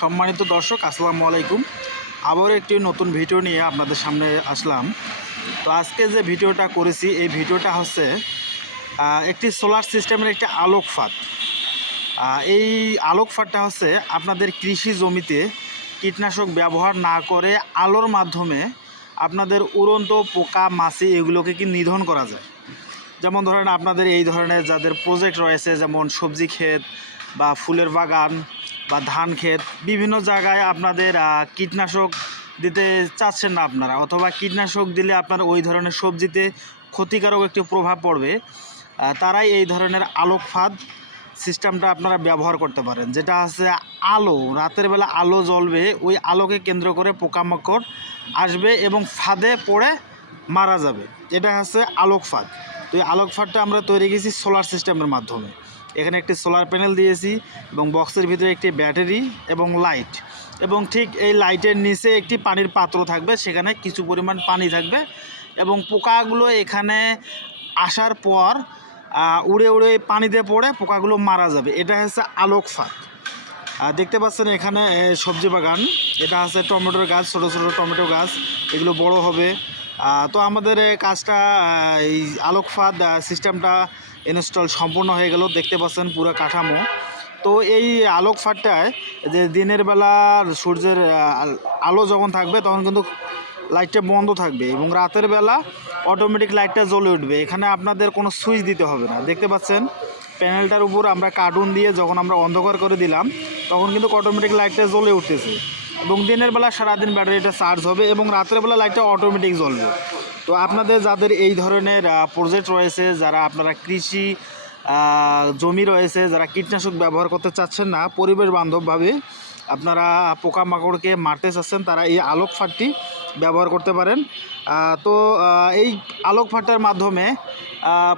সম্মানিত দর্শক, আসসালামু আলাইকুম। আবার একটি নতুন ভিডিও নিয়ে আপনাদের সামনে আসলাম। তো আজকে যে ভিডিওটা করেছি, এই ভিডিওটা হচ্ছে একটি সোলার সিস্টেমের একটি আলোক ফাঁদ। এই আলোক ফাঁদটা হচ্ছে আপনাদের কৃষি জমিতে কীটনাশক ব্যবহার না করে আলোর মাধ্যমে আপনাদের উড়ন্ত পোকা, মাছি এগুলোকে কি নিধন করা যায়? যেমন ধরেন আপনাদের এই ধরনের যাদের প্রজেক্ট রয়েছে, যেমন সবজি ক্ষেত বা ফুলের বাগান বা ধান ক্ষেত, বিভিন্ন জায়গায় আপনাদের কীটনাশক দিতে চাচ্ছেন না আপনারা, অথবা কীটনাশক দিলে আপনার ওই ধরনের সবজিতে ক্ষতিকারক একটি প্রভাব পড়বে। তারাই এই ধরনের আলোক ফাঁদ সিস্টেমটা আপনারা ব্যবহার করতে পারেন, যেটা হচ্ছে আলো, রাতের বেলা আলো জ্বলবে, ওই আলোকে কেন্দ্র করে পোকামাকড় আসবে এবং ফাঁদে পড়ে মারা যাবে, এটা হচ্ছে আলোক ফাঁদ তো এই আলোক ফাঁদটা আমরা তৈরি করেছি সোলার সিস্টেমের মাধ্যমে। এখানে একটি সোলার প্যানেল দিয়েছি এবং বক্সের ভিতরে একটি ব্যাটারি এবং লাইট এবং ঠিক এই লাইটের নিচে একটি পানির পাত্র থাকবে, সেখানে কিছু পরিমাণ পানি থাকবে এবং পোকাগুলো এখানে আসার পর উড়ে উড়ে পানিতে পড়ে পোকাগুলো মারা যাবে। এটা হচ্ছে আলোক ফাঁদ। দেখতে পাচ্ছেন এখানে সবজি বাগান। এটা হচ্ছে টমেটোর গাছ, ছোটো ছোটো টমেটো গাছ। এগুলো বড় হবে। তো আমাদের কাজটা এই আলোক ফাঁদ সিস্টেমটা ইনস্টল সম্পূর্ণ হয়ে গেল, দেখতে পাচ্ছেন পুরো কাঠামো। তো এই আলোক ফাঁদটায় যে দিনের বেলা সূর্যের আলো যখন থাকবে, তখন কিন্তু লাইটটা বন্ধ থাকবে এবং রাতের বেলা অটোমেটিক লাইটটা জ্বলে উঠবে। এখানে আপনাদের কোনো সুইচ দিতে হবে না। দেখতে পাচ্ছেন প্যানেলটার উপর আমরা কার্টুন দিয়ে যখন আমরা অন্ধকার করে দিলাম, তখন কিন্তু অটোমেটিক লাইটটা জ্বলে উঠতেছে। এবং দিনের বেলা সারাদিন ব্যাটারিটা চার্জ হবে এবং রাতের বেলা লাইটটা অটোমেটিক জ্বলবে। তো আপনাদের যাদের এই ধরনের প্রজেক্ট রয়েছে, যারা আপনারা কৃষি জমি রয়েছে, যারা কীটনাশক ব্যবহার করতে চাচ্ছেন না, পরিবেশ বান্ধবভাবে আপনারা পোকামাকড়কে মারতে চাচ্ছেন, তারা এই আলোক ফাঁদটি ব্যবহার করতে পারেন। তো এই আলোক ফাটার মাধ্যমে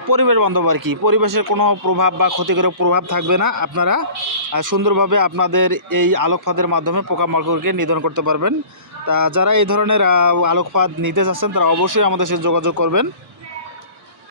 পরিবেশ বান্ধব আর কি। পরিবেশের কোনো প্রভাব বা ক্ষতিকারক প্রভাব থাকবে না। আপনারা সুন্দরভাবে আপনাদের এই আলোক ফাঁদের মাধ্যমে পোকামাকড়কে নিধন করতে পারবেন। তা, যারা এই ধরনের আলোক ফাঁদ নিতে চাচ্ছেন, তারা অবশ্যই আমাদের সাথে যোগাযোগ করবেন।